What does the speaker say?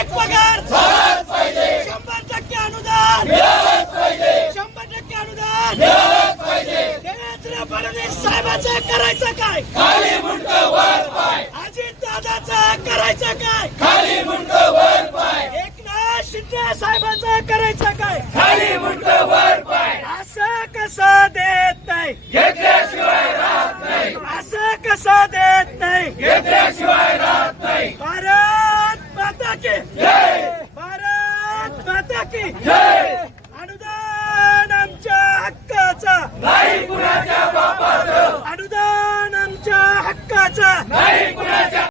थेट पगार 100% अनुदान 100% अनुदान देवेंद्र फडणवीस साहेबांचं करायचं काय? खाली मुंडकं वर पाय, अजित दादाचं करायचं काय? खाली मुंडकं वर पाय, एकनाथ शिंदे साहेबांचं करायचं काय? खाली मुंडकं वर पाय. असं कसं देत नाही? घेतल्याशिवाय राहत नाही, असं कसं देत नाही? घेतल्याशिवाय राहत नाही. भारत माता की जय, भारत माता की जय. अनुदान आमच्या हक्काचं, नाही कुणाच्या बापाचं, अनुदान आमच्या हक्काचं. नाही कुणाच्या